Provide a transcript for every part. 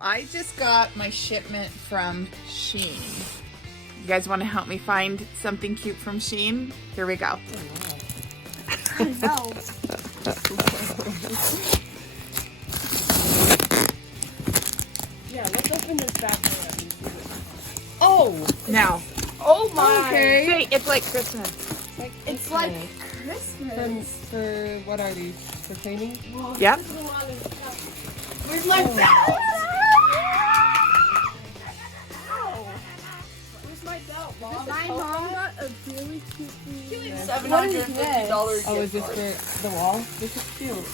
I just got my shipment from SHEIN. You guys want to help me find something cute from SHEIN? Here we go. No. Yeah, let's open this back door. Oh, now. Oh my. Okay. See, it's like Christmas. It's like Christmas. For what are these? For cleaning? Yep. Where's my belt? Where's my belt, Mom? My mom got a really cute thing. $750. Oh, is this for the wall? This is cute.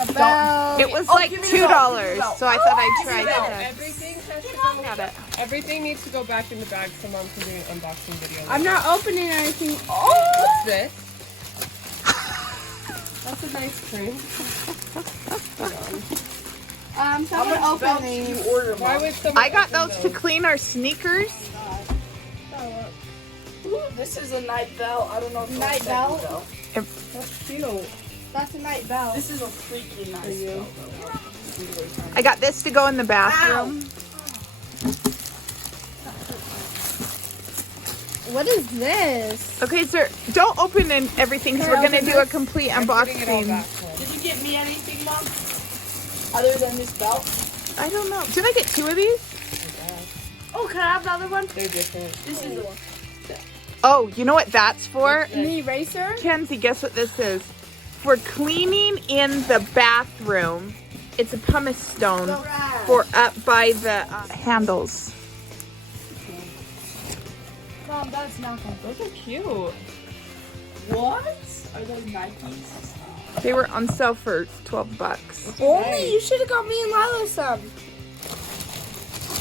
A belt. It was like $2, so I thought I'd try that. Everything has to Got go. it. Everything needs to go back in the bag so Mom can do an unboxing video. I'm not opening anything. What's this? That's a nice cream. Someone open these. Why would someone I got open those to clean our sneakers. This is a night bell. I don't know if Night it's a belt? bell. That's cute. That's a night belt. This is a freaking nice you. bell. I got this to go in the bathroom. What is this? Okay, sir, don't open everything because we're going to do a complete I'm putting it all unboxing. back for Did you get me anything, Mom? Other than this belt? I don't know. Did I get 2 of these? Oh, can I have another one? They're different. This is a Oh, you know what that's for? An eraser? Kenzie, guess what this is? For cleaning in the bathroom. It's a pumice stone for up by the handles. Mom, that's not gonna Those are cute. what? Are those Nikes? They were on sale for $12. Only you should have got me and Lila some.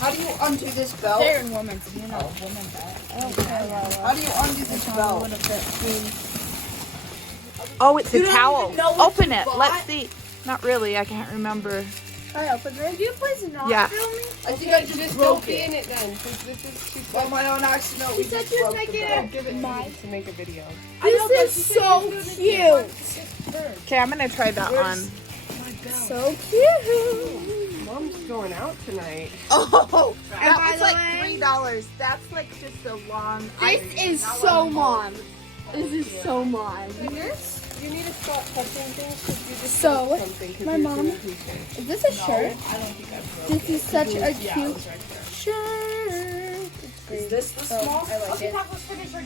How do you undo this belt? They're in women's, you know, women belt. I don't care, Lila. How do you undo this belt? Oh, it's a You don't towel. even know what Open you it. bought? Let's see. Not really. I can't remember. I opened it. You please not Yeah. film me? I think I just Don't broke be it. in it then, since this is too By my own accident, we She said just she was broke the making belt. it. give it to me to make a video. This is so cute. Okay, I'm going to try that on. So cute. Mom's going out tonight. Oh, And that by was the like way- $3. That's like just a long. This is so mom. This is so mom. You need to stop touching things because you just So, broke something 'cause my you're mom- doing research. Is this a shirt? I don't think I broke This is such a Yeah, it cute was right there. shirt. Is this the small? I like it. that was pretty good.